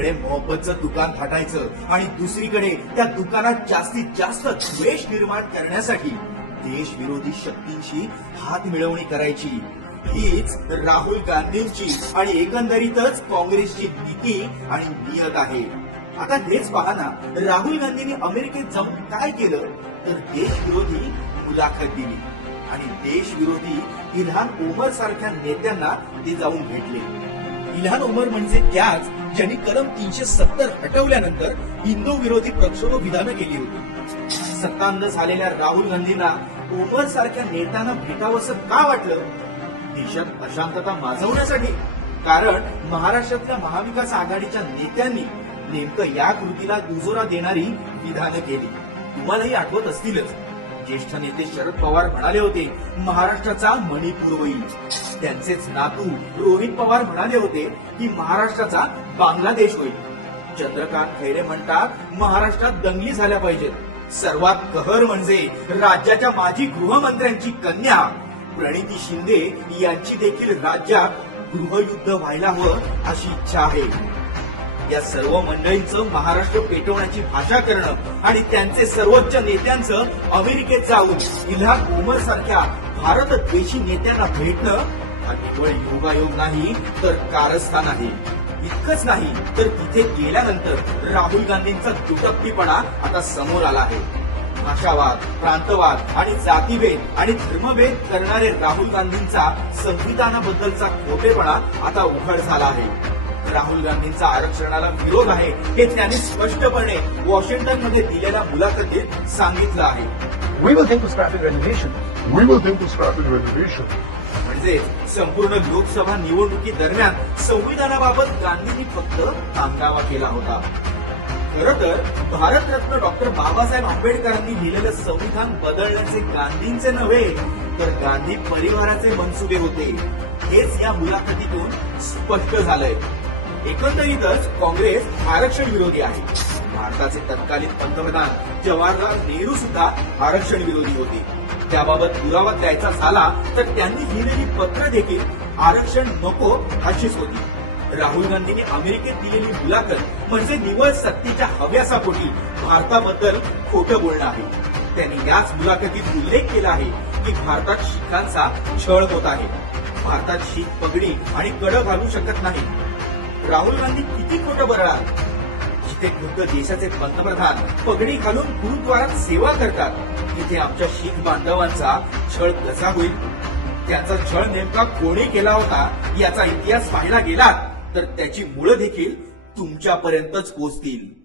एकीकडे मोहब्बतचं दुकान थाटायचं आणि दुसरीकडे त्या दुकानात जास्तीत जास्त द्वेष निर्माण करण्यासाठी देशविरोधी शक्तींची हात मिळवणी करायची. हीच राहुल गांधींची आणि एकंदरीतच काँग्रेसची नीती आणि नियत आहे. आता हेच पहा ना राहुल गांधींनी अमेरिकेत जाऊन काय केलं? तर देशविरोधी मुलाखत दिली. आणि देशविरोधी इल्हान ओमर सारख्या नेत्यांना ते जाऊन भेटले. इल्हान ओमर म्हणजे त्याच ज्यांनी कलम तीनशे सत्तर हटवल्यानंतर हिंदू विरोधी प्रक्षोभ विधानं केली होती. सत्तांध झालेल्या राहुल गांधींना ओमर सारख्या नेत्यांना भेटावंसं का वाटलं? देशात अशांतता माजवण्यासाठी. कारण महाराष्ट्रातल्या महाविकास आघाडीच्या नेत्यांनी नेमकं या कृतीला दुजोरा देणारी विधानं केली. तुम्हालाही आठवत असतीलच. ज्येष्ठ नेते शरद पवार म्हणाले होते महाराष्ट्राचा मणिपूर होईल. त्यांचेच नातू रोहित पवार म्हणाले होते की महाराष्ट्राचा बांगलादेश होईल. चंद्रकांत खैरे म्हणतात महाराष्ट्रात दंगली झाल्या पाहिजेत. सर्वात कहर म्हणजे राज्याच्या माजी गृहमंत्र्यांची कन्या. प्रणिती शिंदे यांची देखील राज्यात गृहयुद्ध व्हायला हवं अशी इच्छा आहे. या सर्व मंडळींचं महाराष्ट्र पेटवण्याची भाषा करणं आणि त्यांचे सर्वोच्च नेत्यांचं अमेरिकेत जाऊन इल्हान ओमर सारख्या भारत देशी नेत्यांना भेटणं हा केवळ योगायोग नाही तर कारस्थान आहे. इतकंच नाही तर तिथे गेल्यानंतर राहुल गांधींचा दुटप्पीपणा आता समोर आला आहे. भाषावाद प्रांतवाद आणि जातीभेद आणि धर्मभेद करणारे राहुल गांधींचा संविधानाबद्दलचा खोटेपणा आता उघड झाला आहे. राहुल गांधींचा आरक्षणाला विरोध आहे हे त्यांनी स्पष्टपणे वॉशिंग्टनमध्ये दिलेल्या मुलाखतीत सांगितलं आहे We will think of scrapping reservation. We will think of scrapping reservation. म्हणजे संपूर्ण लोकसभा निवडणुकी दरम्यान संविधानाबाबत गांधींनी फक्त कांगावा केला होता खर तर भारतरत्न डॉक्टर बाबासाहेब आंबेडकरांनी लिहिलेलं संविधान बदलण्याचे गांधींचे नव्हे तर गांधी परिवाराचे मनसुबे होते हेच या मुलाखतीतून स्पष्ट झालंय एकंदरीतच काँग्रेस आरक्षण विरोधी आहे. भारताचे तत्कालीन पंतप्रधान जवाहरलाल नेहरू सुद्धा आरक्षण विरोधी होते. त्याबाबत पुरावा द्यायचा झाला तर त्यांनी लिहिलेली पत्र देखील आरक्षण नको अशीच होती. राहुल गांधींनी अमेरिकेत दिलेली मुलाखत म्हणजे निवड सत्तेच्या हव्यासापोटी भारताबद्दल खोटं बोलणं आहे. त्यांनी याच मुलाखतीत उल्लेख केला आहे की भारतात शिखांचा छळ होत आहे. भारतात शीख पगडी आणि कडं घालू शकत नाही. राहुल गांधी किती खोटं बरळात जिथे खुद्द देशाचे पंतप्रधान पगडी घालून गुरुद्वारात सेवा करतात तिथे आमच्या शीख बांधवांचा छळ कसा होईल? त्याचा छळ नेमका कोणी केला होता याचा इतिहास पाहायला गेला तर त्याची मुळं देखील तुमच्यापर्यंतच पोचतील.